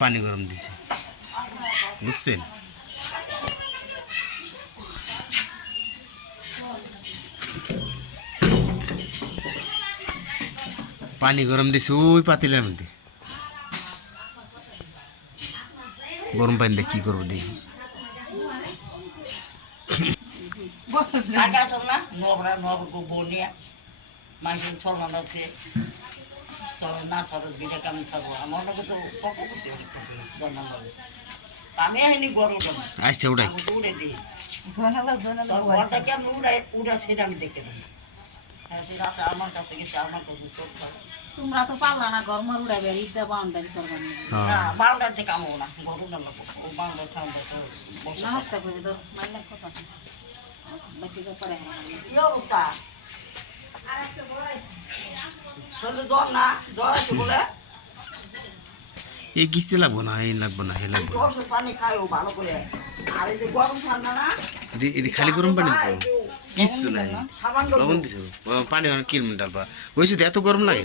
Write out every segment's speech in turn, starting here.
পানি গরম দিছে বুঝছেন। পানি গরম দিছে ওই পাতিলের মধ্যে। গরম পানি দিয়ে কি করবো দেখি। আচ্ছা ওটাই তোমরা তো পারলা না ঘর মার উড়াইবে ইটা বাউন্ডারি করবেন বাউন্ডারিতে কামো না গরু না বাউন্ডারি ঠান্ডা নমস্কার করে তো মাইলা কথা বাকি তো পরে কি অবস্থা জ্বর না জ্বর আছে বলে এই কিস্তি লাগবো না এই লাগবো না হে লাগবো পানি খায়ও ভালো করে আর এই যে গরম ঠান্ডা না এটি খালি গরম পানি দিছো কিচ্ছু নাই লবণ দিছো পানি অনেক কিরম ডালবা ওই শুধু এত গরম লাগে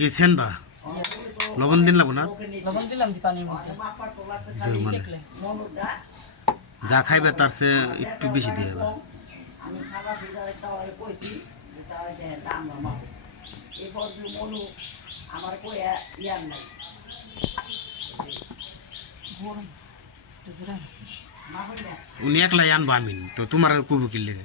কি সেনবা লবণ দিন লাগবো না লবণ দিলাম দি পানির মধ্যে যা খাইবে তার সে একটু বেশি দিয়ে হবে উনি একলাই আনবো আমিন তো তোমার কবু কি লেগে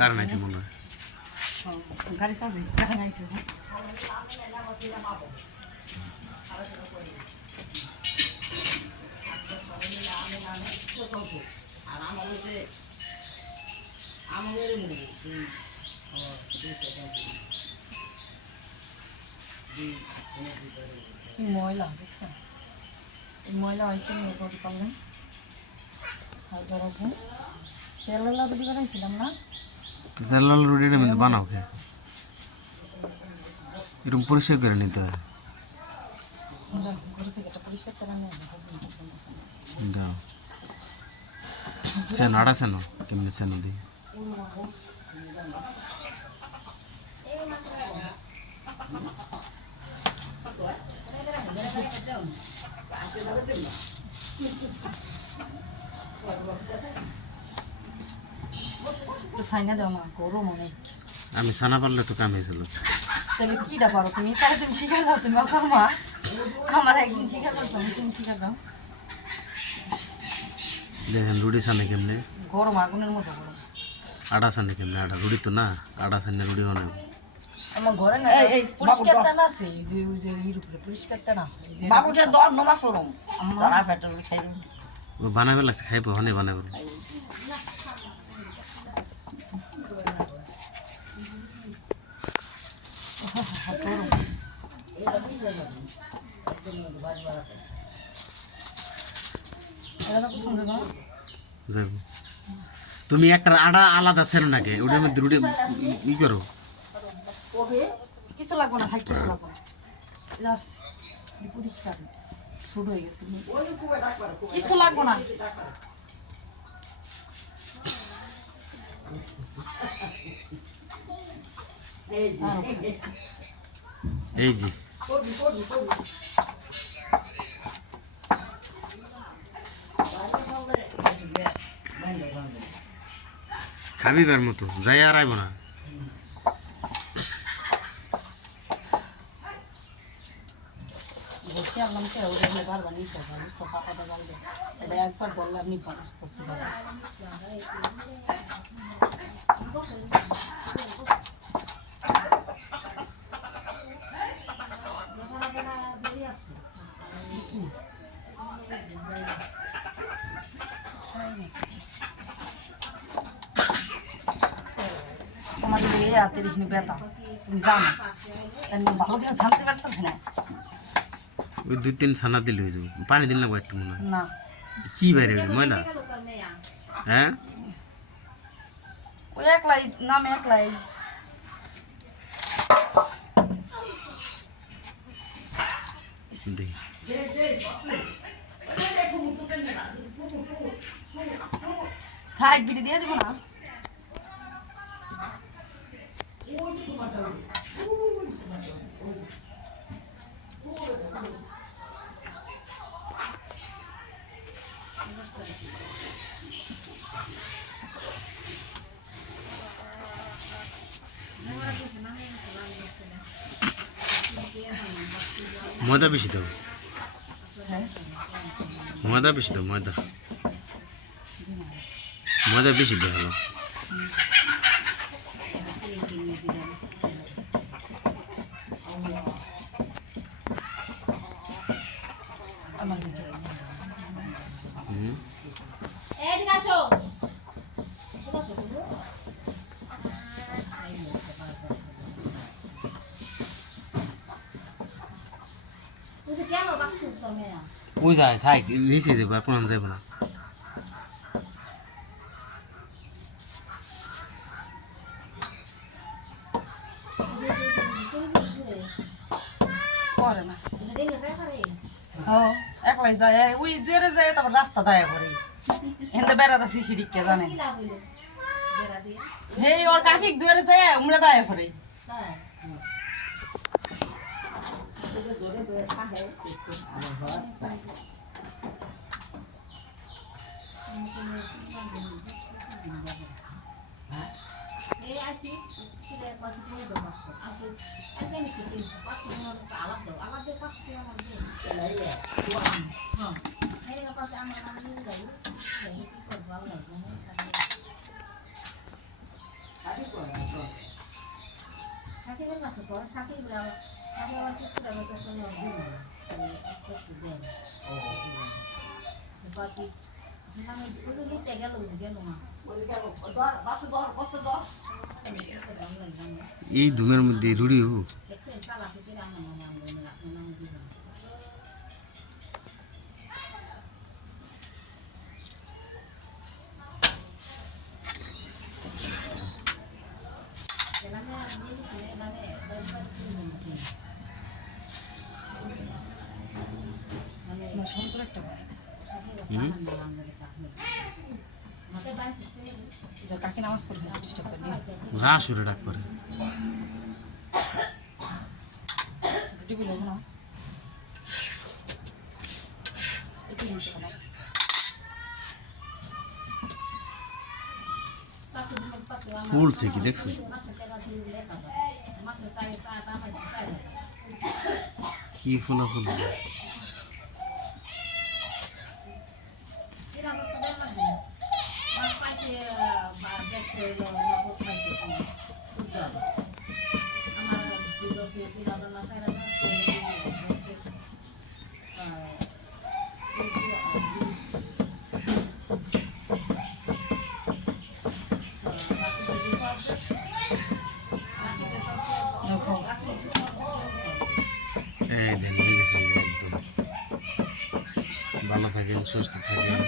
কারণ আছে মনে হয় গাড়ি সাজে কারণ আছে ময়লা দেখছেন ময়লা হয়তো করতে পারলেন তেল লাড়ু বানাইছিলাম না তেল লাল রুটিটা কিন্তু বানাও কে এরকম পরিষ্কার করে নিতে হয় দাও সে নাড়া সেন কেমনি সেন দিই তো সাইনা দাও না, গরম অনেক। আমি ছানা পারলে তো কাম হয়েছিল। তাহলে কিটা পারো তুমি? তাহলে তুমি শিখা যাও, তুমি অকাল মা। আমার একদিন শিখা যাও, তুমি শিখা যাও। দেখেন রুটি ছানে কেমনে, গরম আগুনের মতো গরম। আটা ছানে কেমনে, আটা রুটি তো না, আটা ছানে রুটি বানাবো। আমার ঘরে না পরিষ্কার টানা আছে, যে ওই যে ইউরোপে পরিষ্কার টানা। বাবুটা দর নমাজ করুম তারা পেট্রোল খাই দেব ও বানাবে লাগছে, খাইবো হনে বানাবো। যাইবো। তুমি একটা আটা আলাদা ছেড়ো নাকি, ওটার মধ্যে রুটি ই করো। কিছু লাগবো না, থাক কিছু লাগবো না। এটা আছে, এটা পরিষ্কার শুট হয়ে গেছে, কিছু লাগবো না। এই যে হাবিবার মতো যাই আর আইব না। বসে আনলাম কে ওটা বারবার নিচে বুঝতে পাতাটা জ্বালবে, এটা একবার বললে আপনি বুঝতেছি। তোমার এই হাতের এখানে ব্যথা, তুমি জানো, ভালো করে জানতে পারতেছি না। ওই 2-3 ছানা দিলে হয়ে যাবে, পানি দিল না একটু মনে হয়। না কি বাইরে ময়লা, হ্যাঁ ওই একলাই নামে একলাই। দেখি থাক বিটি দিয়ে দিব না। ময়দা বেশি দাও, ময়দা বেশি দাও, ময়দা ময়দা বেশি দেওয়া হলো। ওই যায় থাক নিচে যাবো, আর কোনো যাবো না। করে না একলাই যায়, ওই জোরে যায়, তারপর রাস্তা দায়া করে এতে বেড়াতে শিশির কে জানে। হে ওর কাকি জোরে যায় উমরা দায়া করে। এই ধুমের মধ্যে রুড়ি কাকি নামাজ পড়ে ডিস্টার্ব করি রাসুরে ডাক করে রুটি বলে না একটু ফুলছে কি দেখছো কি ফুলা ফুল এই দেন হয়ে গেছে একদম ভালো থাকেন সুস্থ থাকেন